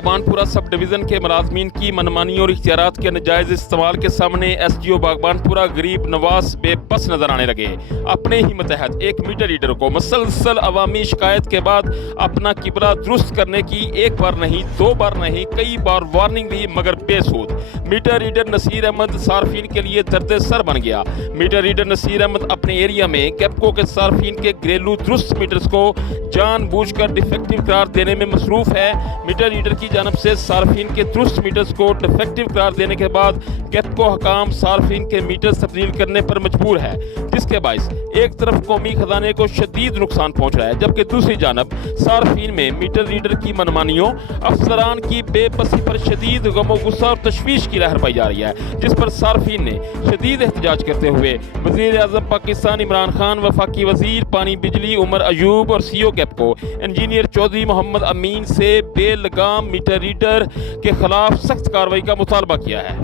باغبانپورہ سب division کے ملازمین کی منمانی اور اختیارات کے ناجائز استعمال کے سامنے ایس ڈی او باغبانپورہ غریب نواز بے بس نظر آنے لگے۔ اپنے ہی متحد ایک میٹر ریڈر کو مسلسل عوامی شکایت کے بعد اپنا قبلہ درست کرنے کی ایک بار نہیں، دو بار نہیں، کئی بار وارننگ دی مگر بے سود۔ میٹر ریڈر نصیر احمد صارفین کے لیے درد سر بن گیا۔ میٹر ریڈر نصیر احمد اپنے ایریا میں کیپکو کے صارفین کے گھریلو درست میٹرز کو جان بوجھ کر ڈیفیکٹو قرار دینے میں مصروف ہے۔ میٹر ریڈر کی جانب سے صارفین کے درست میٹرز کو ڈیفیکٹو قرار دینے کے بعد کیپکو حکام صارفین کے میٹرز تبدیل کرنے پر مجبور ہے، جس کے باعث ایک طرف قومی خزانے کو شدید نقصان پہنچ رہا ہے، جبکہ دوسری جانب صارفین میں میٹر ریڈر کی منمانیوں، افسران کی بے بسی پر شدید غم و غصہ اور تشویش کی لہر پائی جا رہی ہے، جس پر صارفین نے شدید احتجاج کرتے ہوئے وزیر اعظم پاکستان عمران خان، وفاقی وزیر پانی بجلی عمر ایوب اور سی او کیپکو انجینئر چودھری محمد امین سے بے لگام میٹر ریڈر کے خلاف سخت کارروائی کا مطالبہ کیا ہے۔